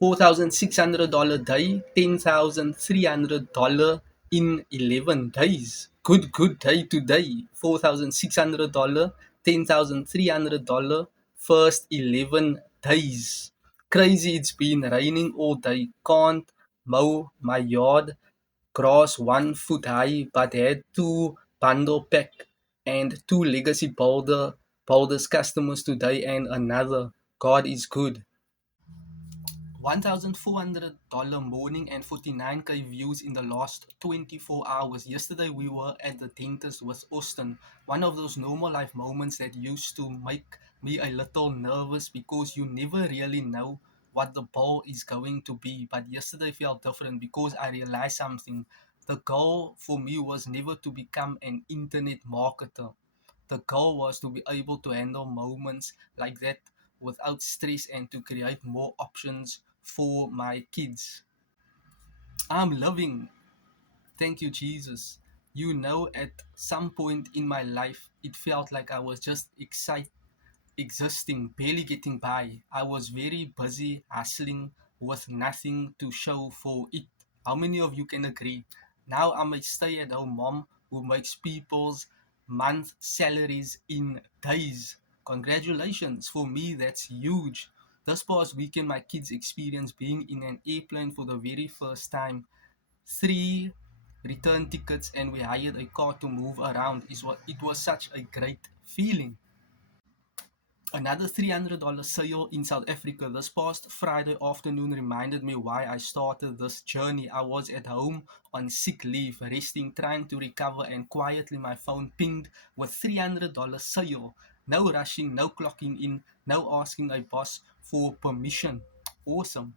$4,600 day, $10,300 in 11 days. Good day today. $4,600, $10,300 first 11 days. Crazy, it's been raining all day. Can't mow my yard. Grass 1 foot high, but had two bundle pack and two legacy boulders customers today and another. God is good. $1,400 morning and 49K views in the last 24 hours. Yesterday we were at the dentist with Austin. One of those normal life moments that used to make me a little nervous because you never really know what the ball is going to be. But yesterday felt different because I realized something. The goal for me was never to become an internet marketer. The goal was to be able to handle moments like that without stress and to create more options for my kids. I'm living. Thank you, Jesus. You know, at some point in my life, it felt like I was just existing, barely getting by. I was very busy hustling with nothing to show for it. How many of you can agree? Now I'm a stay at home mom who makes people's month salaries in days. Congratulations. For me, that's huge. This past weekend, my kids experienced being in an airplane for the very first time. Three return tickets, and we hired a car to move around. It was such a great feeling. Another $300 sale in South Africa this past Friday afternoon reminded me why I started this journey. I was at home on sick leave, resting, trying to recover, and quietly my phone pinged with $300 sale. No rushing, no clocking in, no asking a boss for permission. Awesome.